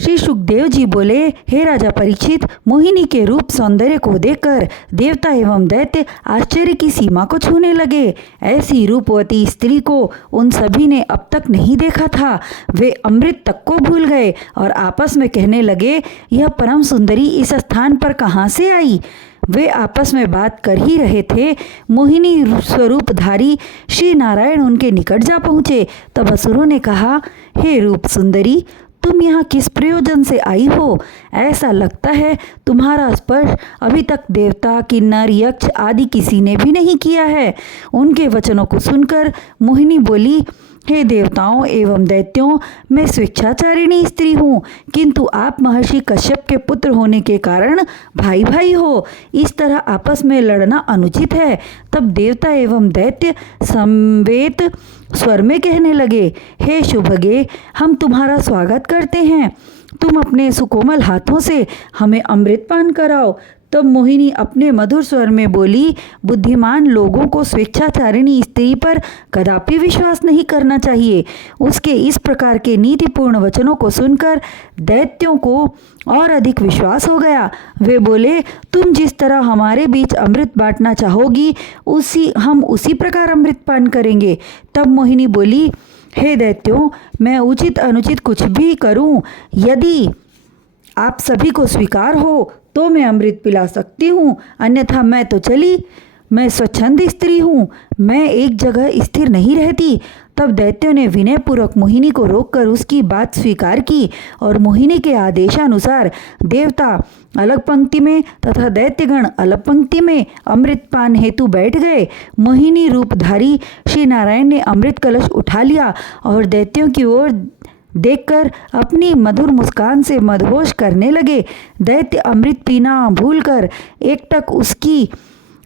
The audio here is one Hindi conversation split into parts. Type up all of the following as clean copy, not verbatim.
श्री सुखदेव जी बोले, हे राजा परीक्षित, मोहिनी के रूप सौंदर्य को देखकर देवता एवं दैत्य आश्चर्य की सीमा को छूने लगे। ऐसी रूपवती स्त्री को उन सभी ने अब तक नहीं देखा था। वे अमृत तक को भूल गए और आपस में कहने लगे, यह परम सुंदरी इस स्थान पर कहाँ से आई। वे आपस में बात कर ही रहे थे, मोहिनी स्वरूपधारी श्री नारायण उनके निकट जा पहुँचे। तब असुरों ने कहा, हे रूप सुंदरी, तुम यहाँ किस प्रयोजन से आई हो। ऐसा लगता है तुम्हारा स्पर्श अभी तक देवता, किन्नर, यक्ष आदि किसी ने भी नहीं किया है। उनके वचनों को सुनकर मोहिनी बोली, हे देवताओं एवं दैत्यों, मैं स्वेच्छाचारिणी स्त्री हूँ, किंतु आप महर्षि कश्यप के पुत्र होने के कारण भाई भाई हो। इस तरह आपस में लड़ना अनुचित है। तब देवता एवं दैत्य समवेत स्वर में कहने लगे, हे शुभगे, हम तुम्हारा स्वागत करते हैं। तुम अपने सुकोमल हाथों से हमें अमृत पान कराओ। तब मोहिनी अपने मधुर स्वर में बोली, बुद्धिमान लोगों को स्वेच्छाचारिणी स्त्री पर कदापि विश्वास नहीं करना चाहिए। उसके इस प्रकार के नीतिपूर्ण वचनों को सुनकर दैत्यों को और अधिक विश्वास हो गया। वे बोले, तुम जिस तरह हमारे बीच अमृत बांटना चाहोगी, हम उसी प्रकार अमृत पान करेंगे। तब मोहिनी बोली, हे दैत्यों, मैं उचित अनुचित कुछ भी करूं, यदि आप सभी को स्वीकार हो तो मैं अमृत पिला सकती हूँ, अन्यथा मैं तो चली। मैं स्वच्छंद स्त्री हूँ, मैं एक जगह स्थिर नहीं रहती। तब दैत्यों ने विनयपूर्वक मोहिनी को रोककर उसकी बात स्वीकार की और मोहिनी के आदेशानुसार देवता अलग पंक्ति में तथा दैत्यगण अलग पंक्ति में अमृत पान हेतु बैठ गए। मोहिनी रूपधारी श्री नारायण ने अमृत कलश उठा लिया और दैत्यों की ओर देखकर अपनी मधुर मुस्कान से मदहोश करने लगे। दैत्य अमृत पीना भूलकर एकटक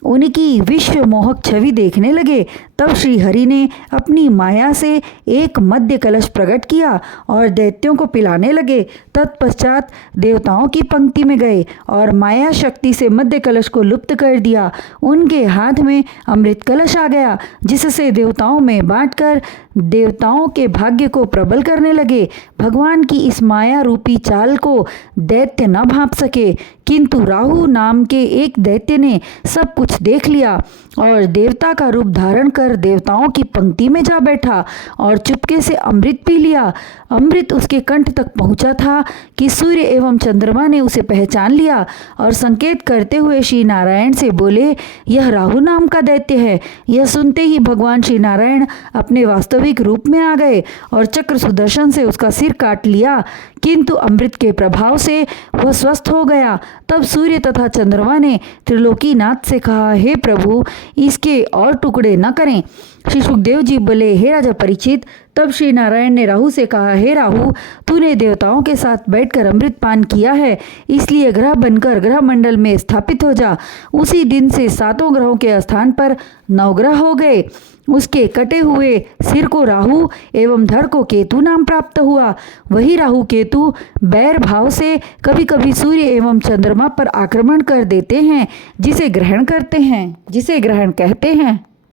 उनकी विश्व मोहक छवि देखने लगे। तब श्री हरि ने अपनी माया से एक मध्य कलश प्रकट किया और दैत्यों को पिलाने लगे। तत्पश्चात देवताओं की पंक्ति में गए और माया शक्ति से मध्य कलश को लुप्त कर दिया। उनके हाथ में अमृत कलश आ गया, जिससे देवताओं में बांटकर देवताओं के भाग्य को प्रबल करने लगे। भगवान की इस माया रूपी चाल को दैत्य न भांप सके, किंतु राहु नाम के एक दैत्य ने सब कुछ देख लिया और देवता का रूप धारण कर देवताओं की पंक्ति में जा बैठा और चुपके से अमृत पी लिया। अमृत उसके कंठ तक पहुंचा था कि सूर्य एवं चंद्रमा ने उसे पहचान लिया और संकेत करते हुए श्री नारायण से बोले, यह राहु नाम का दैत्य है। यह सुनते ही भगवान श्री नारायण अपने वास्तविक रूप में आ गए और चक्र सुदर्शन से उसका सिर काट लिया, किंतु अमृत के प्रभाव से वह स्वस्थ हो गया। तब सूर्य तथा चंद्रमा ने त्रिलोकीनाथ से कहा, हे प्रभु, इसके और टुकड़े न करें। श्री सुखदेव जी बोले, हे राजा परीक्षित, तब श्री नारायण ने राहु से कहा, हे राहु, तूने देवताओं के साथ बैठकर अमृत पान किया है, इसलिए ग्रह बनकर ग्रह मंडल में स्थापित हो जा। उसी दिन से 7 ग्रहों के स्थान पर 9 ग्रह हो गए। उसके कटे हुए सिर को राहु एवं धड़ को केतु नाम प्राप्त हुआ। वही राहु केतु बैर भाव से कभी कभी सूर्य एवं चंद्रमा पर आक्रमण कर देते हैं, जिसे ग्रहण कहते हैं।